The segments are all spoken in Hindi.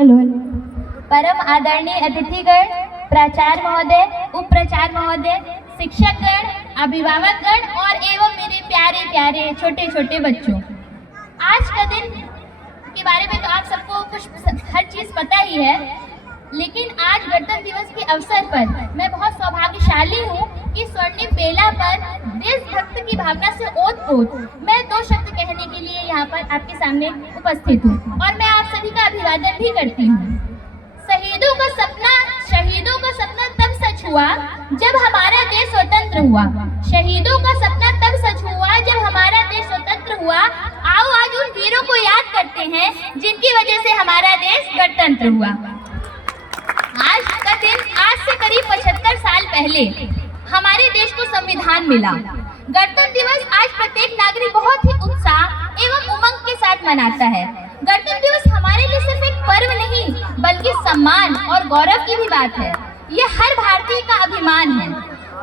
हेलो परम आदरणीय अतिथिगण, प्राचार्य महोदय, उप प्राचार्य महोदय, शिक्षकगण, अभिभावकगण और एवं मेरे प्यारे प्यारे छोटे छोटे बच्चों, आज का दिन के बारे में तो आप सबको कुछ हर चीज़ पता ही है, लेकिन आज गणतंत्र दिवस के अवसर पर मैं बहुत सौभाग्यशाली हूँ कि स्वर्णिम बेला पर देशभक्त की भावना से ओत-प्रोत मैं दो शब्द कहने के लिए यहाँ पर आपके सामने उपस्थित हूँ और मैं आप सभी का अभिवादन भी करती हूँ। शहीदों का सपना तब सच हुआ जब हमारा देश स्वतंत्र हुआ। शहीदों का सपना तब सच हुआ जब हमारा देश स्वतंत्र हुआ। आओ आज उन वीरों को याद करते हैं जिनकी वजह से हमारा देश गणतंत्र हुआ। आज का दिन आज से करीब 75 साल पहले हमारे देश को संविधान मिला। गणतंत्र दिवस आज प्रत्येक नागरिक बहुत ही उत्साह एवं उमंग के साथ मनाता है। गणतंत्र दिवस हमारे लिए सिर्फ एक पर्व नहीं बल्कि सम्मान और गौरव की भी बात है। यह हर भारतीय का अभिमान है।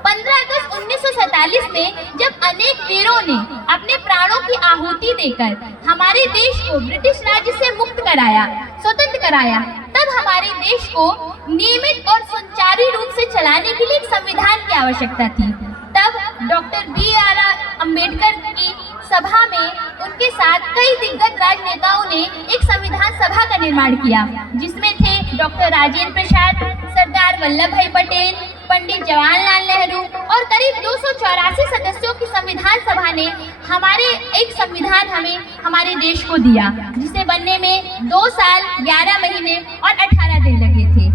15 अगस्त 1947 में जब अनेक वीरों ने अपने प्राणों की आहुति देकर हमारे देश को ब्रिटिश राज्य से मुक्त कराया, स्वतंत्र कराया, तब हमारे देश को नियमित और सुचारू रूप से चलाने के लिए एक संविधान की आवश्यकता थी। तब डॉक्टर बी.आर. अम्बेडकर की सभा में उनके साथ कई दिग्गज राजनेताओं ने एक संविधान सभा का निर्माण किया, जिसमें थे डॉक्टर राजेंद्र प्रसाद, सरदार वल्लभ भाई पटेल, पंडित जवाहरलाल नेहरू और करीब 284 सदस्यों की संविधान सभा ने एक संविधान हमें हमारे देश को दिया, जिसे बनने में 2 साल 11 महीने और 18 दिन लगे थे।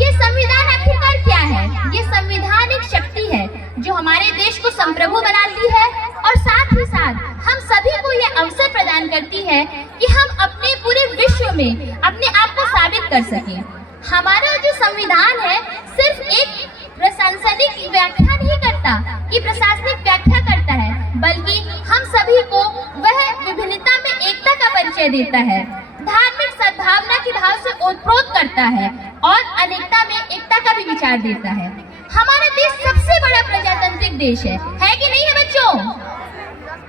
ये संविधान आखिरकार क्या है? ये संविधान एक शक्ति है जो हमारे देश को संप्रभु बनाती है और साथ ही साथ हम सभी को यह अवसर प्रदान करती है कि हम अपने पूरे विश्व में अपने आप को साबित कर सकें। हमारा जो संविधान है सिर्फ एक प्रशासनिक व्याख्या नहीं करता कि प्रशासनिक व्याख्या करता है, बल्कि हम सभी को वह विभिन्नता में एकता का परिचय देता है, धार्मिक सद्भावना की भाव से ओतप्रोत करता है और अनेकता में एकता का भी विचार देता है। हमारा देश सबसे बड़ा प्रजातांत्रिक देश है कि नहीं है बच्चों?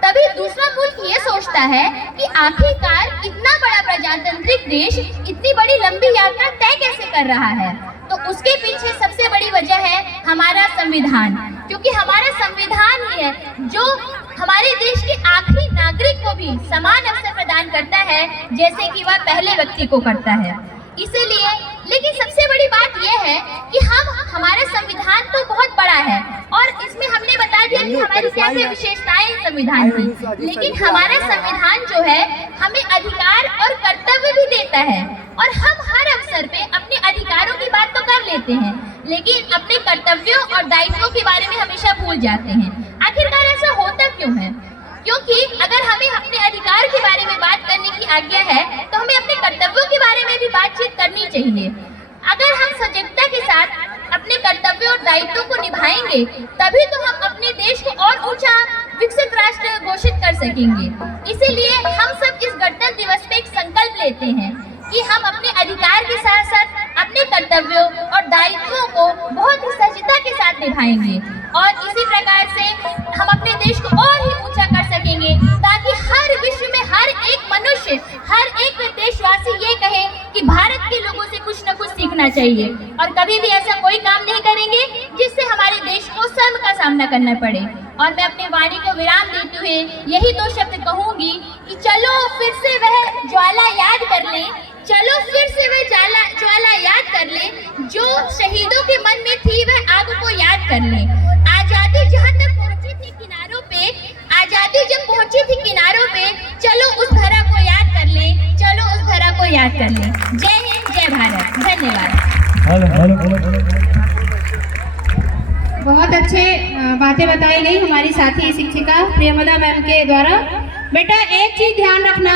तभी दूसरा मुल्क ये सोचता है कि आखिरकार इतना बड़ा प्रजातांत्रिक देश इतनी बड़ी लंबी यात्रा तय कैसे कर रहा है। तो उसके पीछे सबसे बड़ी वजह है हमारा संविधान, क्योंकि हमारा संविधान ही है जो हमारे देश के आखिरी नागरिक को भी समान अवसर प्रदान करता है जैसे कि वह पहले व्यक्ति को करता है। इसीलिए लेकिन सबसे बड़ी बात यह है कि हमारा संविधान तो बहुत बड़ा है और इसमें हमने बता दिया कि हमारी क्या क्या विशेषताएं संविधान की, लेकिन हमारा संविधान जो है हमें अधिकार और कर्तव्य भी देता है और हम हर अवसर पे अपने अधिकारों की बात तो कर लेते हैं, लेकिन अपने कर्तव्यों और दायित्वों के बारे में हमेशा भूल जाते हैं। आखिरकार ऐसा होता क्यों है? क्योंकि अगर हमें अपने अधिकार के बारे में बात करने की आज्ञा है तो हमें अपने कर्तव्यों के बारे में भी बातचीत करनी चाहिए। अगर हम सजगता के साथ अपने कर्तव्यों और दायित्वों को निभाएंगे तभी तो हम अपने देश को और ऊंचा विकसित राष्ट्र घोषित कर सकेंगे। इसीलिए हम सब इस गणतंत्र दिवस पे एक संकल्प लेते हैं कि हम अपने अधिकार के साथ साथ अपने कर्तव्यों और दायित्वों को बहुत ही सहजता के साथ निभाएंगे और इसी प्रकार से हम अपने देश को और ही ऊंचा कर सकेंगे, ताकि हर विश्व में हर एक मनुष्य, हर एक देशवासी ये कहे कि भारत के लोगों से कुछ न कुछ सीखना चाहिए और कभी भी ऐसा कोई काम नहीं करेंगे जिससे हमारे देश को शर्म का सामना करना पड़े। और मैं अपने वाणी को विराम देते हुए यही 2 शब्द कहूंगी कि चलो फिर से वह ज्वाला याद कर ले, चलो फिर से वह ज्वाला याद कर ले, जो शहीदों के मन में थी वह आग को याद कर ले। आजादी जहाँ तक पहुँची थी किनारों पे, आजादी जब पहुँची थी किनारों पे, चलो उस धरा को याद कर ले, चलो उस धरा को याद कर ले। जय हिंद, जय भारत, धन्यवाद। बहुत अच्छे बातें बताई गई हमारी साथी शिक्षिका प्रियमदा मैम के द्वारा। बेटा एक चीज ध्यान रखना,